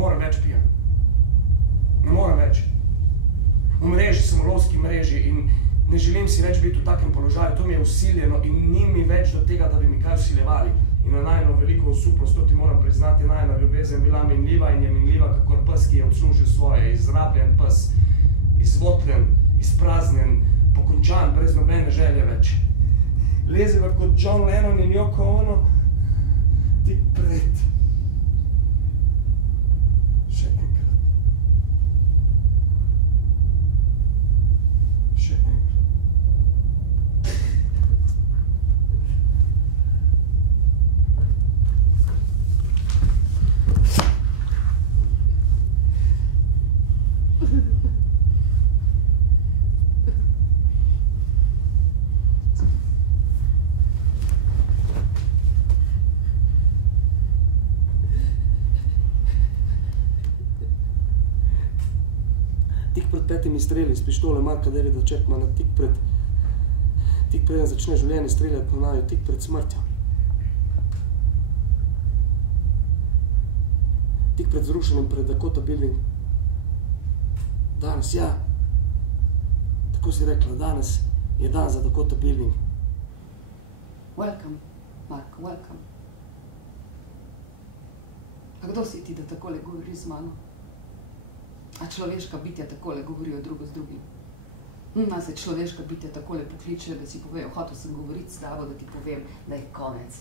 morem več pijati. Ne morem več. V mreži sem, v lovski mreži in ne želim si več biti v takem položaju. To mi je vsiljeno in ni mi več do tega, da bi mi kaj vsiljevali. In na najno veliko osuplost, to ti moram priznati, najna ljubezen bila minljiva in je minljiva, kakor pes, ki je odslužil svoje. Izrabljen pes, izvotljen, izpraznjen, pokončan, brez nobene želje več. Lezeva kot John Lennon in Yoko Ono, tik pred. Še enkrat. Še enkrat. Tik pred 5 streli iz pištole Marka Davida Chapmana, tik preden začne življenje streljati po naju, tik pred smrtjo. Tik pred zrušenjem pred Dakota Building. Danes, ja, tako si rekla, danes je dan za Dakota Building. Welcome, Mark, welcome. A kdo si ti, da takole govoriš z mano? A človeška bitja takole govorijo drugo z drugim. A se človeška bitja takole pokliče, da si povejo, hotel sem govoriti s tabo, da ti povem, da je konec.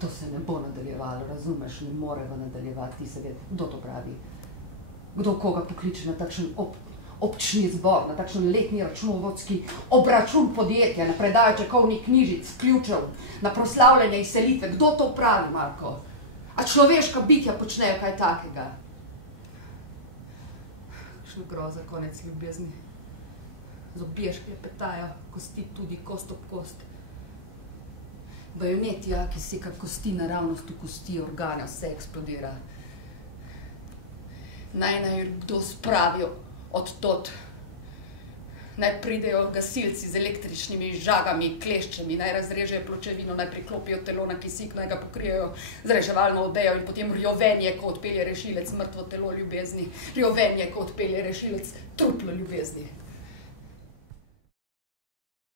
To se ne bo nadaljevalo, razumeš, ne moreva nadaljevati, ti se ve, kdo to pravi. Kdo koga pokliče na takšen občni zbor, na takšen letni računovodski obračun podjetja, na predajo čakovnih knjižic, ključev, na proslavljanje izselitve. Kdo to pravi, Marko? A človeška bitja počnejo kaj takega? Kakšna groza, konec ljubezni. Zobje šklepetajo, kosti tudi, kost ob kost. Bajonet, ja, ki seka kosti naravnost v kosti, organe, vse eksplodira. Naj kdo spravijo od tod. Naj pridejo gasilci z električnimi žagami, kleščami, naj razrežejo pločevino, naj priklopijo telo na kisik, naj ga pokrijejo z reževalno odejo in potem rjovenje, ko odpelje rešilec mrtvo telo ljubezni, rjovenje, ko odpelje rešilec truplo ljubezni.